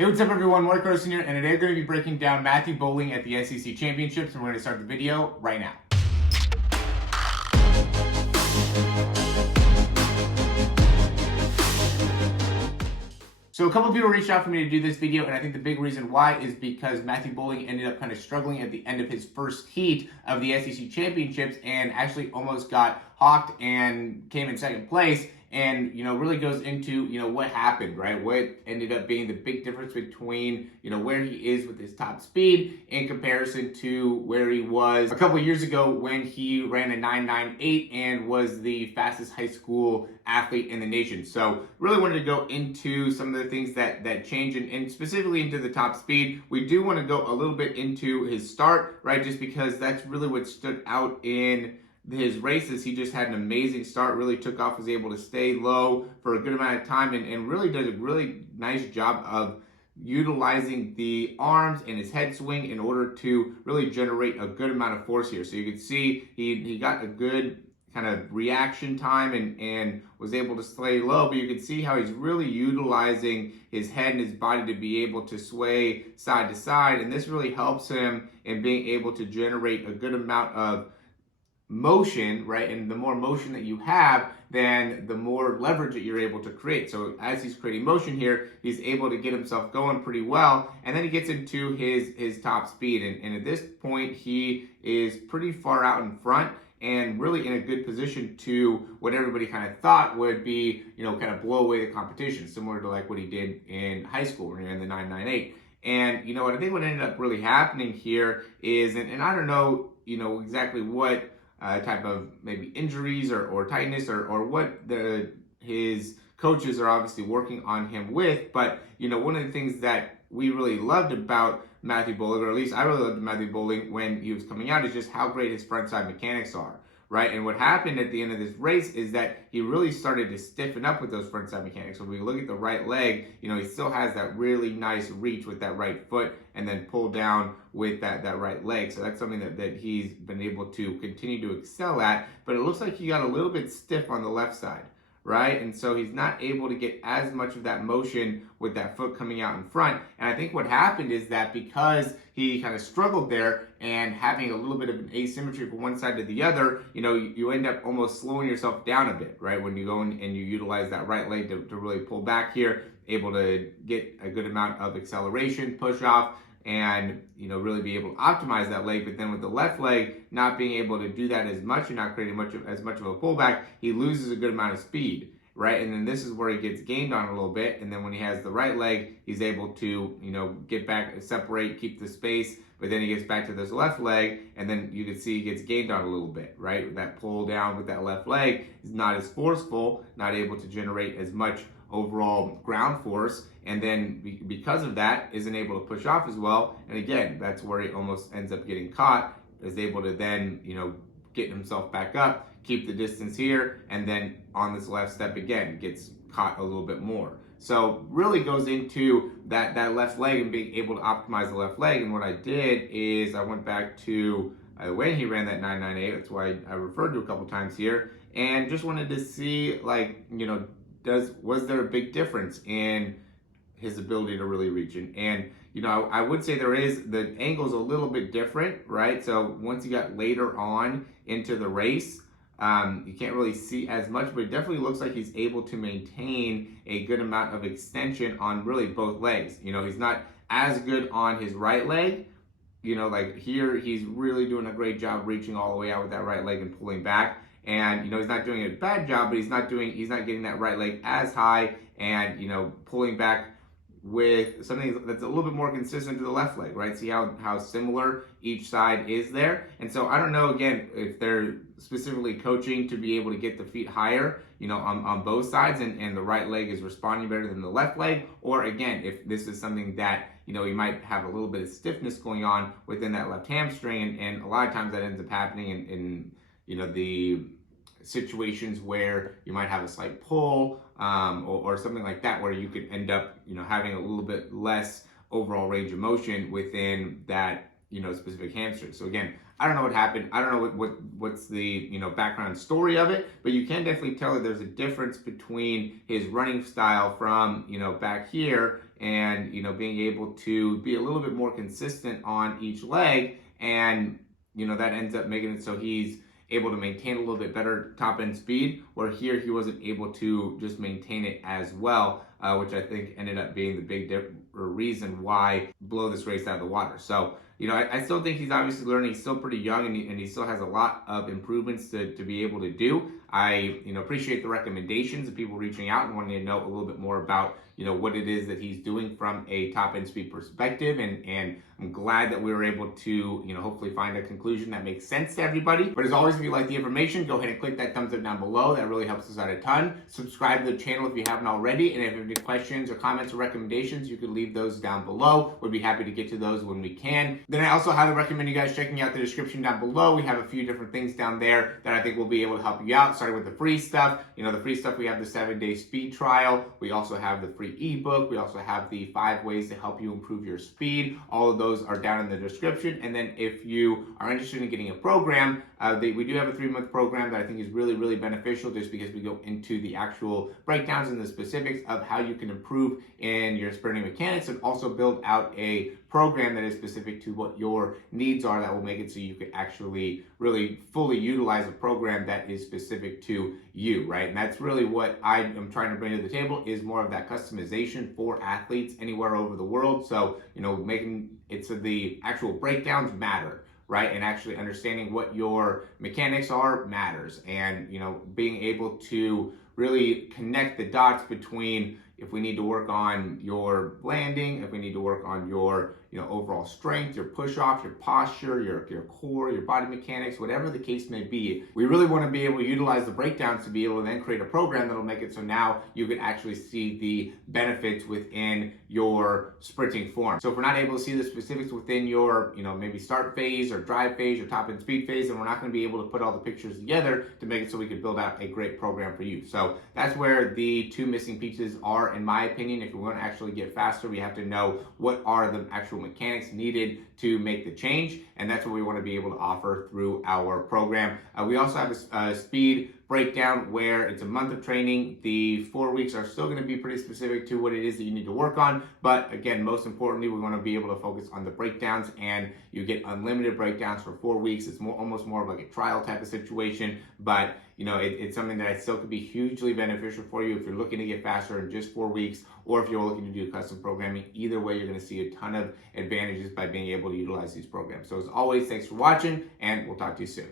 Hey, what's up everyone? Morey Croson here, and today we're going to be breaking down Matthew Boling at the SEC Championships, and we're going to start the video right now. So a couple people reached out for me to do this video, and I think the big reason why is because Matthew Boling ended up kind of struggling at the end of his first heat of the SEC Championships and actually almost got hawked and came in second place. And, really goes into, what happened, right? What ended up being the big difference between, where he is with his top speed in comparison to where he was a couple years ago when he ran a 9.98 and was the fastest high school athlete in the nation. So really wanted to go into some of the things that change and specifically into the top speed. We do want to go a little bit into his start, right? Just because that's really what stood out in his races. He just had an amazing start, really took off, was able to stay low for a good amount of time, and really did a really nice job of utilizing the arms and his head swing in order to really generate a good amount of force here. So you can see he got a good kind of reaction time and was able to stay low, but you can see how he's really utilizing his head and his body to be able to sway side to side, and this really helps him in being able to generate a good amount of motion, right? And the more motion that you have, then the more leverage that you're able to create. So as he's creating motion here, he's able to get himself going pretty well, and then he gets into his top speed, and at this point he is pretty far out in front and really in a good position to what everybody kind of thought would be, kind of blow away the competition, similar to like what he did in high school when he ran the 9.98. And what I think what ended up really happening here is, and I don't know, exactly what type of maybe injuries or tightness or what his coaches are obviously working on him with. But, one of the things that we really loved about Matthew Boling, or at least I really loved Matthew Boling when he was coming out, is just how great his frontside mechanics are, right? And what happened at the end of this race is that he really started to stiffen up with those frontside mechanics. When we look at the right leg, he still has that really nice reach with that right foot and then pull down with that right leg. So that's something that he's been able to continue to excel at, but it looks like he got a little bit stiff on the left side, right? And so he's not able to get as much of that motion with that foot coming out in front. And I think what happened is that because he kind of struggled there and having a little bit of an asymmetry from one side to the other, you end up almost slowing yourself down a bit, right? When you go in and you utilize that right leg to really pull back here, able to get a good amount of acceleration, push off, and really be able to optimize that leg. But then with the left leg not being able to do that as much and not creating as much of a pullback, he loses a good amount of speed, right? And then this is where he gets gained on a little bit. And then when he has the right leg, he's able to get back, separate, keep the space. But then he gets back to this left leg, and then you can see he gets gained on a little bit, right? That pull down with that left leg is not as forceful, not able to generate as much overall ground force, and then because of that isn't able to push off as well. And again, that's where he almost ends up getting caught, is able to then get himself back up, keep the distance here, and then on this left step again gets caught a little bit more. So really goes into that left leg and being able to optimize the left leg. And what I did is I went back to when he ran that 9.98, that's why I referred to a couple times here, and just wanted to see, like, was there a big difference in his ability to really reach? And I would say there is. The angle's a little bit different, right? So once you got later on into the race, you can't really see as much, but it definitely looks like he's able to maintain a good amount of extension on really both legs. He's not as good on his right leg. Like here, he's really doing a great job reaching all the way out with that right leg and pulling back. And he's not doing a bad job, but he's not getting that right leg as high, and pulling back with something that's a little bit more consistent to the left leg, right? See how similar each side is there. And so I don't know, again, if they're specifically coaching to be able to get the feet higher, on both sides, and the right leg is responding better than the left leg, or again, if this is something that he might have a little bit of stiffness going on within that left hamstring, and a lot of times that ends up happening in the situations where you might have a slight pull or something like that, where you could end up having a little bit less overall range of motion within that specific hamstring. So again, I don't know what happened. I don't know what's the background story of it, but you can definitely tell that there's a difference between his running style from back here and being able to be a little bit more consistent on each leg, and that ends up making it so he's able to maintain a little bit better top end speed, where here he wasn't able to just maintain it as well, which I think ended up being the big reason why blow this race out of the water. So I still think he's obviously learning. He's still pretty young, and he still has a lot of improvements to be able to do. I appreciate the recommendations of people reaching out and wanting to know a little bit more about what it is that he's doing from a top end speed perspective, and I'm glad that we were able to hopefully find a conclusion that makes sense to everybody. But as always, if you like the information, go ahead and click that thumbs up down below. That really helps us out a ton. Subscribe to the channel if you haven't already, and if you have any questions or comments or recommendations, you can leave those down below. We'd be happy to get to those when we can. Then I also highly recommend you guys checking out the description down below. We have a few different things down there that I think will be able to help you out, starting with the free stuff. The free stuff, we have the 7-day speed trial. We also have the free ebook. We also have the 5 ways to help you improve your speed. All of those are down in the description. And then if you are interested in getting a program, we do have a 3-month program that I think is really, really beneficial, just because we go into the actual breakdowns and the specifics of how you can improve in your sprinting mechanics, and also build out a program that is specific to what your needs are, that will make it so you can actually really fully utilize a program that is specific to you, right? And that's really what I am trying to bring to the table, is more of that customization for athletes anywhere over the world. So, making it so the actual breakdowns matter, right? And actually understanding what your mechanics are matters, and being able to really connect the dots between if we need to work on your landing, if we need to work on your overall strength, your push-off, your posture, your core, your body mechanics, whatever the case may be. We really want to be able to utilize the breakdowns to be able to then create a program that'll make it so now you can actually see the benefits within your sprinting form. So if we're not able to see the specifics within your maybe start phase or drive phase or top end speed phase, then we're not going to be able to put all the pictures together to make it so we can build out a great program for you. So that's where the 2 missing pieces are, in my opinion. If we want to actually get faster, we have to know what are the actual mechanics needed to make the change, and that's what we want to be able to offer through our program. We also have a speed breakdown where it's a month of training. The 4 weeks are still going to be pretty specific to what it is that you need to work on, but again, most importantly, we want to be able to focus on the breakdowns, and you get unlimited breakdowns for 4 weeks. It's almost more of like a trial type of situation, but it's something that I still could be hugely beneficial for you if you're looking to get faster in just 4 weeks, or if you're looking to do custom programming. Either way, you're going to see a ton of advantages by being able to utilize these programs. So as always, thanks for watching, and we'll talk to you soon.